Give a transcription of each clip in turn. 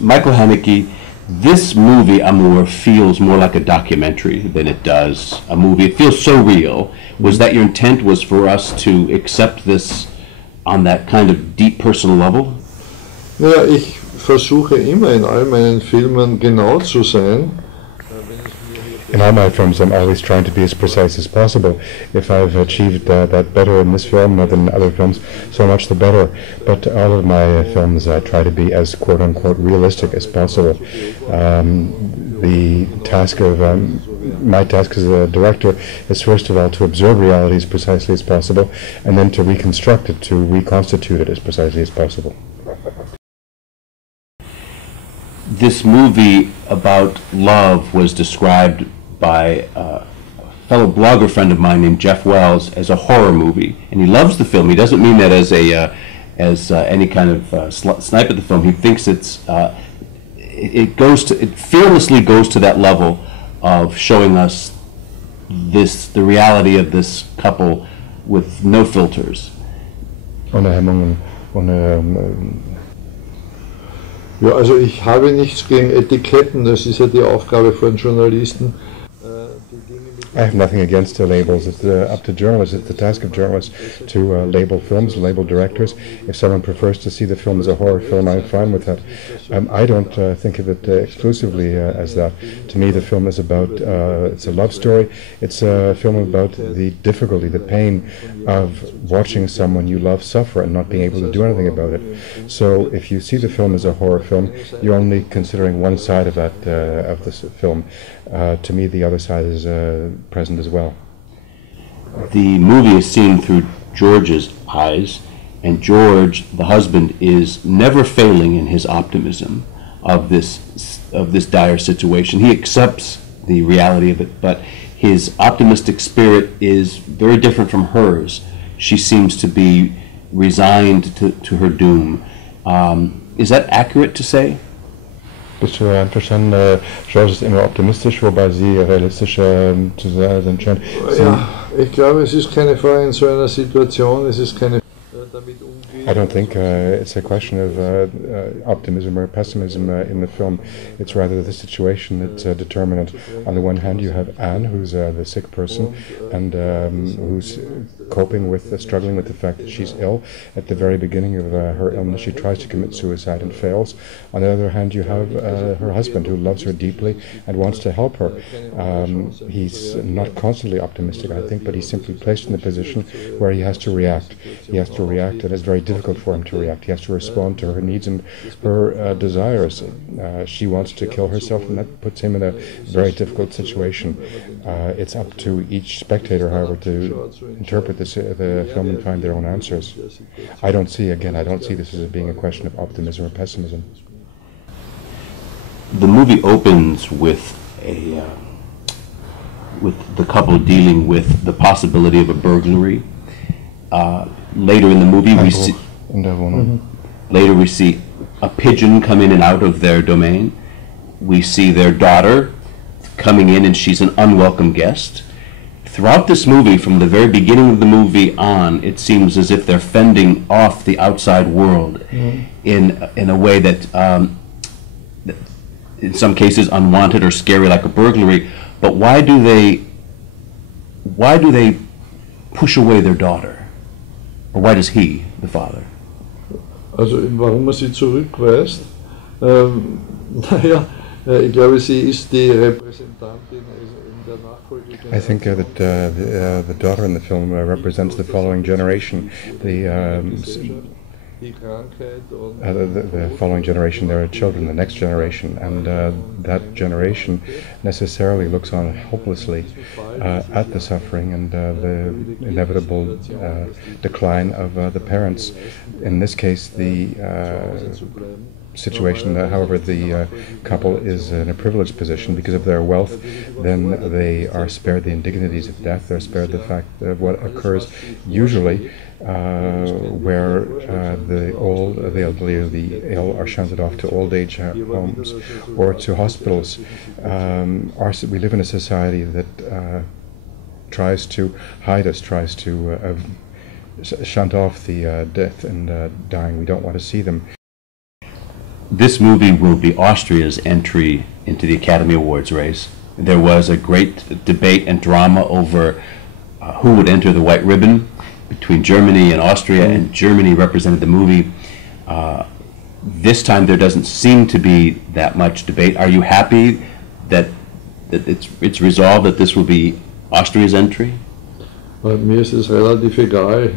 Michael Haneke, this movie, Amour, feels more like a documentary than it does a movie. It feels so real. Was that your intent, was for us to accept this on that kind of deep personal level? Ja, ich versuche immer in all meinen Filmen genau zu sein. In all my films, I'm always trying to be as precise as possible. If I've achieved that better in this film than other films, so much the better. But all of my films, I try to be as quote-unquote realistic as possible. The task of my task as a director is first of all to observe reality as precisely as possible, and then to reconstruct it, to reconstitute it as precisely as possible. This movie about love was described by a fellow blogger friend of mine named Jeff Wells as a horror movie, and he loves the film. He doesn't mean that as any kind of snipe at the film. He thinks it fearlessly goes to that level of showing us the reality of this couple with no filters. Ja, also ich habe nichts gegen Etiketten, das ist ja die Aufgabe von Journalisten. I have nothing against labels. It's up to journalists. It's the task of journalists to label films, label directors. If someone prefers to see the film as a horror film, I'm fine with that. I don't think of it exclusively as that. To me, the film is about, it's a love story. It's a film about the difficulty, the pain of watching someone you love suffer and not being able to do anything about it. So if you see the film as a horror film, you're only considering one side of that, of this film. To me, the other side is present as well. The movie is seen through George's eyes, and George, the husband, is never failing in his optimism of this dire situation. He accepts the reality of it, but his optimistic spirit is very different from hers. She seems to be resigned to her doom. Is that accurate to say? Bist du einverstanden, George ist immer optimistisch, wobei sie realistisch zu sein scheint. Ja, ich glaube, es ist keine Frage in so einer Situation, es ist keine damit umgehen. I don't think it's a question of optimism or pessimism in the film. It's rather the situation that's determinant. On the one hand, you have Anne, who's the sick person, and who's coping with, struggling with the fact that she's ill. At the very beginning of her illness, she tries to commit suicide and fails. On the other hand, you have her husband, who loves her deeply and wants to help her. He's not constantly optimistic, I think, but he's simply placed in the position where he has to react. He has to react, and it's very difficult for him to react. He has to respond to her needs and her desires. She wants to kill herself, and that puts him in a very difficult situation. It's up to each spectator, however, to interpret the film and find their own answers. I don't see this as being a question of optimism or pessimism. The movie opens with the couple dealing with the possibility of a burglary. Later in the movie, we see a pigeon come in and out of their domain. We see their daughter coming in, and she's an unwelcome guest. Throughout this movie, from the very beginning of the movie on, it seems as if they're fending off the outside world in a way that, in some cases, unwanted or scary, like a burglary. But why do they push away their daughter? Or why does he, the father? Also, warum sie zurückweist? Naja, ich glaube, sie ist die Repräsentantin in der Nachfolge. I think that the daughter in the film represents the following generation. The following generation, there are children, the next generation, and that generation necessarily looks on helplessly at the suffering and the inevitable decline of the parents. In this case, the situation, however, the couple is in a privileged position because of their wealth. Then they are spared the indignities of death. They're spared the fact of what occurs usually where the elderly or the ill are shunted off to old age homes or to hospitals. We live in a society that tries to hide us, tries to shunt off the death and dying. We don't want to see them. this movie will be Austria's entry into the Academy Awards race. There was a great debate and drama over who would enter the white ribbon between Germany and Austria, and Germany represented the movie. This time there doesn't seem to be that much debate. Are you happy that it's resolved that this will be Austria's entry? Mir ist es relativ egal,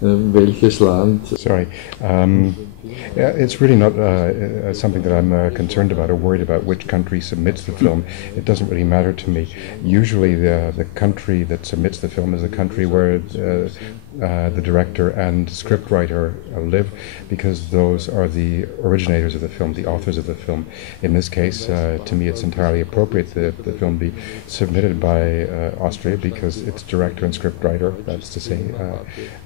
welches Land. Sorry. Yeah, it's really not something that I'm concerned about or worried about which country submits the film. It doesn't really matter to me. Usually the country that submits the film is the country where the director and scriptwriter live, because those are the originators of the film, the authors of the film. In this case, to me, it's entirely appropriate that the film be submitted by Austria, because its director and scriptwriter, that's to say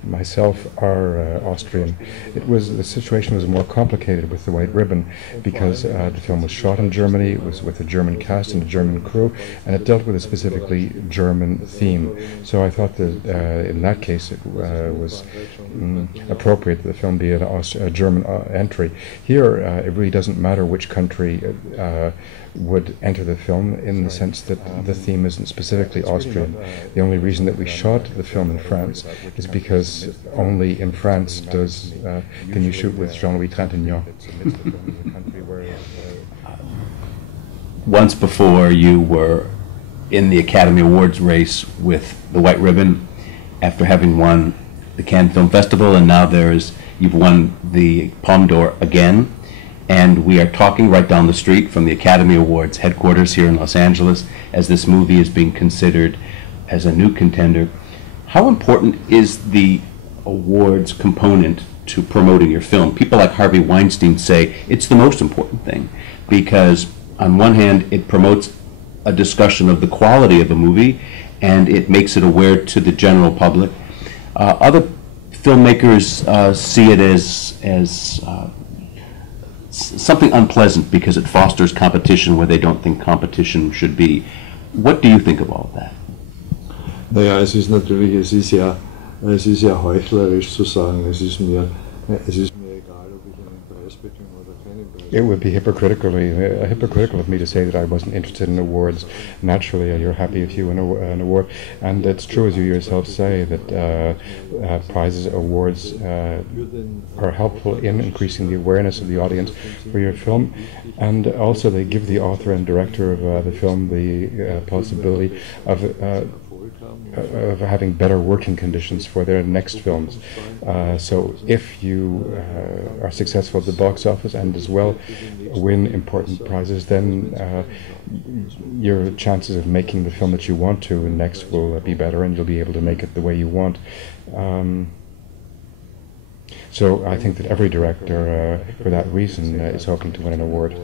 myself, are Austrian. The situation was more complicated with The White Ribbon, because the film was shot in Germany, it was with a German cast and a German crew, and it dealt with a specifically German theme. So I thought that in that case it was appropriate that the film be a German entry. Here it really doesn't matter which country would enter the film, in the sense that the theme isn't specifically Austrian. The only reason that we shot the film in France is because only in France can you shoot with Jean-Louis Trintignant. Once before you were in the Academy Awards race with The White Ribbon, after having won the Cannes Film Festival, and now you've won the Palme d'Or again. And we are talking right down the street from the Academy Awards headquarters here in Los Angeles, as this movie is being considered as a new contender. How important is the awards component to promoting your film? People like Harvey Weinstein say it's the most important thing, because on one hand it promotes a discussion of the quality of a movie, and it makes it aware to the general public. Other filmmakers see it as something unpleasant, because it fosters competition where they don't think competition should be. What do you think of all of that? Naja, es ist ja heuchlerisch zu sagen, es ist mir egal, ob ich einen Preis bekomme oder keinen Preis. It would be hypocritical of me to say that I wasn't interested in awards. Naturally, you're happy if you win an award, and it's true, as you yourself say, that prizes, awards are helpful in increasing the awareness of the audience for your film, and also they give the author and director of the film the possibility of having better working conditions for their next films. So if you are successful at the box office and as well win important prizes, then your chances of making the film that you want to next will be better, and you'll be able to make it the way you want. So I think that every director, for that reason, is hoping to win an award.